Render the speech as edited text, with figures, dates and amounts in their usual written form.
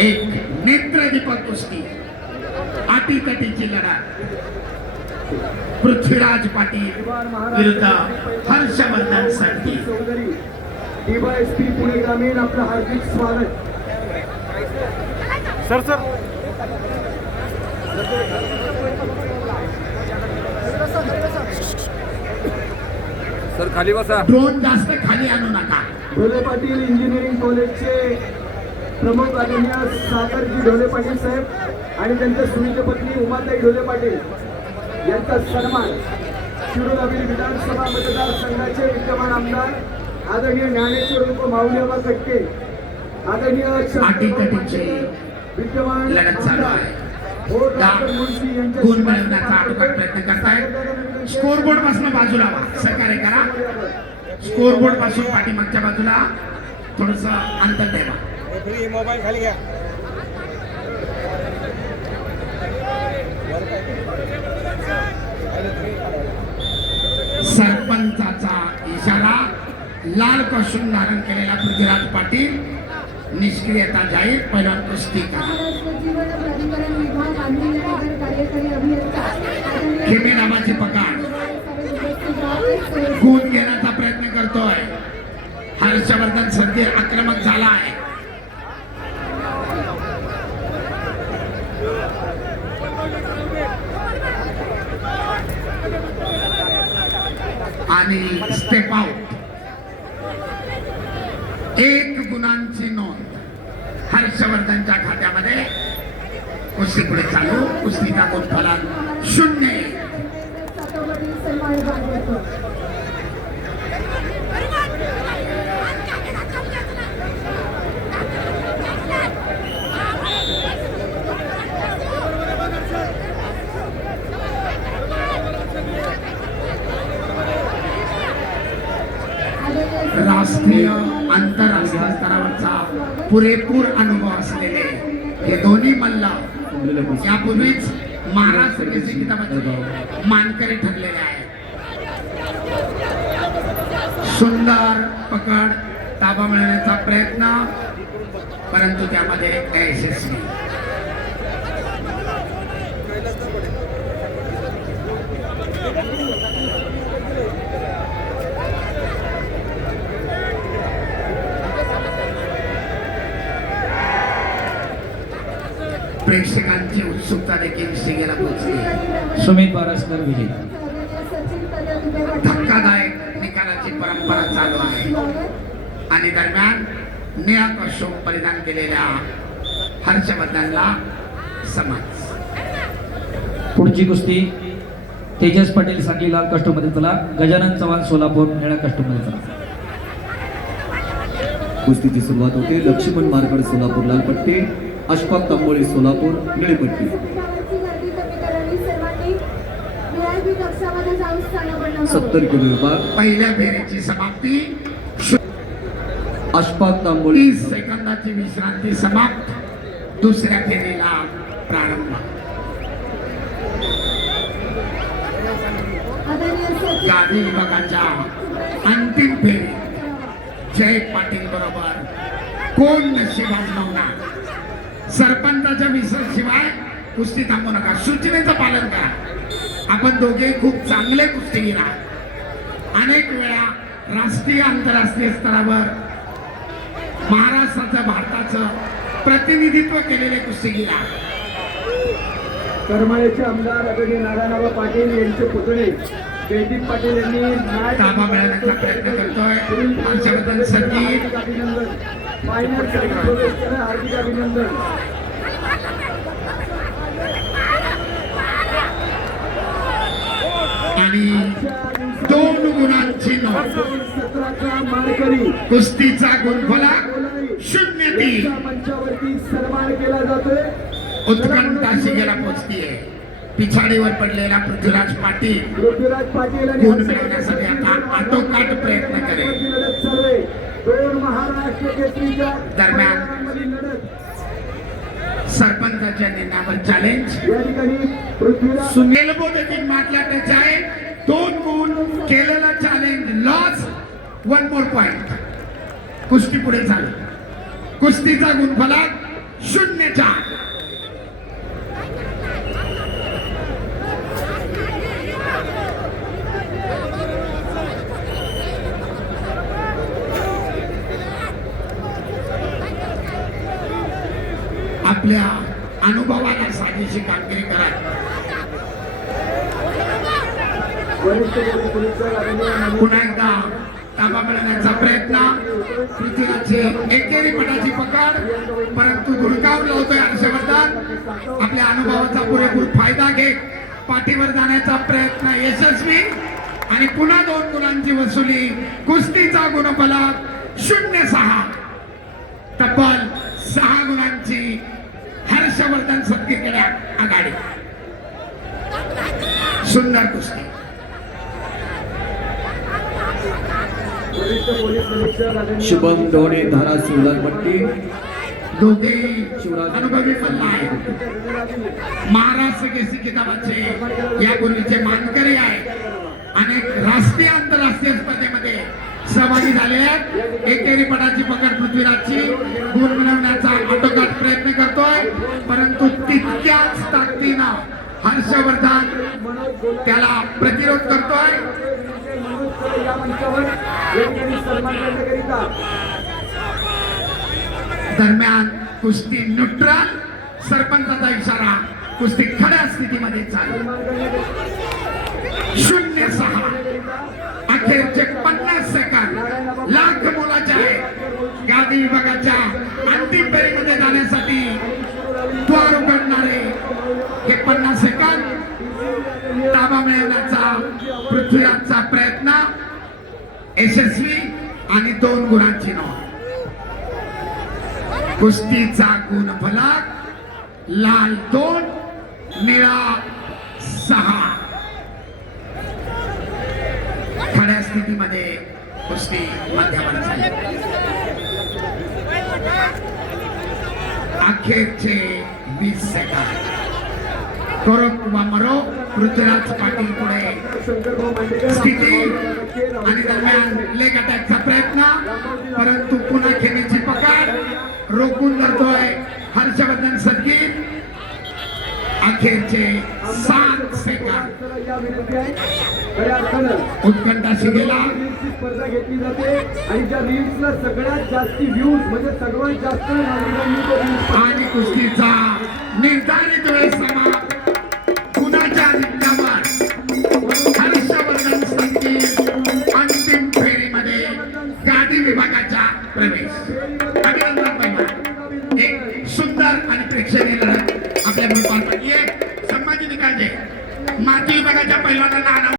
एक नेत्रदीपक कुस्ती अटीतटीची लढत पृथ्वीराज पाटील विरुद्ध हर्षवर्धन संधी. डीवायएसपी पुणे ग्रामीण आपलं हार्दिक स्वागत. सर खाली बसा. ड्रोन जास्त खाली आणू नका. ढोले पाटील इंजिनिअरिंग कॉलेजचे प्रमुख आदरणीय सागरजी ढोले पाटील साहेब आणि त्यांच्या सुनील पत्नी उमाताई ढोले पाटील यांचा सन्मान शिरोळातील विधानसभा मतदारसंघाचे विद्यमान आमदार आदरणीय ज्ञानेश्वर उप माऊलीबा कटके, आदरणीय अटीतटीची विद्यमान लढत चालू आहे. गुण मिळवण्याचा आटोकाट प्रयत्न करतायत. स्कोरबोर्ड पासून बाजूला व्हा, सहकार्य करा. स्कोरबोर्ड पासून पाठीमागच्या बाजूला थोडस अंतर ठेवा. मोबाईल खाली घ्या. सरपंचाचा इशारा. लाल कॉस्ट्यूम धारण केलेला पृथ्वीराज पाटील निष्क्रियता जाहीर. पहिला कुस्ती करा. खेमे नावाची पकड गुण घेण्याचा प्रयत्न करतोय. हर्षवर्धन सध्या आक्रमक झाला आहे. आणि स्टेप आउट. 1 गुणांची नोंद हर्षवर्धनच्या खात्यामध्ये. कुस्ती पुढे चालू. कुस्तीचा गुणफलक 0. राष्ट्रीय आंतरराष्ट्रीय स्तरावरचा पुरेपूर अनुभव असलेले हे दोन्ही मल्ल यापूर्वीच महाराष्ट्र केसरी किताबाचे मानकरी ठरलेले आहेत. सुंदर पकड, ताबा मिळवण्याचा प्रयत्न, परंतु त्यामध्ये अयशस्वी. प्रेक्षकांची उत्सुकता देखील शिगेला पोहोचली. सुमित बारसकर विजय. धक्कादायक निकालाची परंपरा चालू आहे आणि दरम्यान निळा कॉस्ट्यूम परिधान केलेल्या हर्षवर्धनला समाज. पुढची कुस्ती तेजस पाटील सांगली लाल कस्टम मध्ये चला. गजानन चव्हाण सोलापूर निळ्या कस्टम मध्ये चला. कुस्तीची सुरुवात होते. लक्ष्मण मारकड सोलापूर लाल पट्टी, अशफाक तांबोळे सोलापूर निळी पट्टी. 70 किलो विभाग. पहिल्या फेरीची समाप्ती. अशफाक तांबोळे 30 सेकंदाची विश्रांती समाप्त. दुसऱ्या फेरीला प्रारंभ. गादी विभागाच्या अंतिम फेरी जय पाटील बरोबर कोण नशीब आजमावणार. सरपंचाच्या विसर्जीशिवाय कुस्ती थांबू नका. सूचनेचं पालन करा. आपण दोघे खूप चांगले कुस्तीगीर आहात. अनेक वेळा राष्ट्रीय आंतरराष्ट्रीय स्तरावर महाराष्ट्राचं भारताचं प्रतिनिधित्व केलेले कुस्तीगीर आहात. करमाळ्याचे आमदार आदरणीय नारायणराव पाटील यांचे पुतणे जयदीप पाटील यांनी ताबा मिळवण्याचा प्रयत्न करतोय. हर्षवर्धन संगीत. अभिनंदन. हार्दिक अभिनंदन. आणि 2 गुणांची नोंद. 17चा मानकरी. कुस्तीचा गुणफलक 0-3. मंचावरती सन्मान केला जातोय. उत्कंठा शिगेला पोचतीये. पिछाडीवर पडलेला पृथ्वीराज पाटील पृथ्वीराज पाटील गुण मिळवण्यासाठी आता आटोकाट प्रयत्न करेल. दोन महाराष्ट्र केसरीच्या दरम्यान सरपंचाच्या निर्णयावर चॅलेंज. या ठिकाणी पृथ्वीराज सुनील देखील माटला त्याचा आहे. 2 गुण केलेला चॅलेंज लॉस. 1 more point. कुस्ती पुढे चालू. कुस्तीचा गुणफलक 0-4. आपल्या अनुभवाला साजेशी कामगिरी करा. वरिष्ठ पोलीस निरीक्षक आदरणीय मनोज पुन्हा एकदा ताबा मिळवण्याचा प्रयत्न. पृथ्वीराजची एकेरी पटाची पकड, परंतु धुडकावून लावतोय हर्षवर्धन. आपल्या अनुभवाचा पुरेपूर फायदा घेत पाठीवर जाण्याचा प्रयत्न यशस्वी आणि पुन्हा 2 गुणांची वसुली. कुस्तीचा गुणफलक 0-6. तब्बल 6 गुणांची हर्षवर्धन सदगीरकडे आघाडी. सुंदर कुस्ती. वरिष्ठ पोलीस निरीक्षक आदरणीय शुभम ढोणे धाराशिव लालपट्टी दोघे अनुभवी मल्ल आहेत. महाराष्ट्र केसरी किताबाचे यापूर्वीचे मानकरी आहेत. अनेक राष्ट्रीय आंतरराष्ट्रीय स्पर्धेमध्ये सहभागी झाले आहेत. एकेरी पटाची पकड पृथ्वीराजची गुण मिळवण्याचा आटोकाट प्रयत्न करतोय, परंतु तितक्याच ताकदीनं हर्षवर्धन त्याला प्रतिरोध करतोय. या मंचावर या ठिकाणी सन्मान करण्याकरिता दरम्यान कुस्ती न्यूट्रल. सरपंचाचा इशारा. कुस्ती खड्या स्थितीमध्ये चालू. 0-6. अखेरचे 50 सेकंद लाख मोलाचे आहे. गादी विभागाच्या अंतिम फेरीमध्ये जाण्यासाठी द्वार उघडणारे हे 50 सेकंद. ताबा मिळवण्याचा पृथ्वीराजचा प्रयत्न यशस्वी आणि 2 गुणांची नोंद. कुस्तीचा गुणफलक लाल 2, निळा 6. खड्या स्थितीमध्ये कुस्ती माध्यमाला झाली. अखेरचे 20 सेकंद. करो किंवा मरो. पृथ्वीराज पाटील पुढे शंकरभाऊ मांडेकर स्थिती आणि दरम्यान लेग अटॅकचा प्रयत्न, परंतु पुन्हा खेळीची पकड रोखून धरतोय हर्षवर्धन सदगीर. अखेरचे 7 सेकंद. या विनंती आहे खऱ्या अर्थानं उत्कंठा शिगेला. रील्सची स्पर्धा घेतली जाते आणि त्या रील्सला सगळ्यात जास्ती व्ह्यूज म्हणजे सर्वात जास्त नागरिकांनी तो रील्स आणि कुस्तीचा निर्धारित वेळ समाप्त. कुणाच्या जिंकण्यावर हर्षवर्धन सदगीर अंतिम फेरीमध्ये गादी विभागाचा प्रवेश. अभिनंदन पैलवान. एक सुंदर आणि प्रेक्षणीय लढत आपल्या पार पडली आहे. संभाजी निकालचे माती विभागाच्या पैलवानांना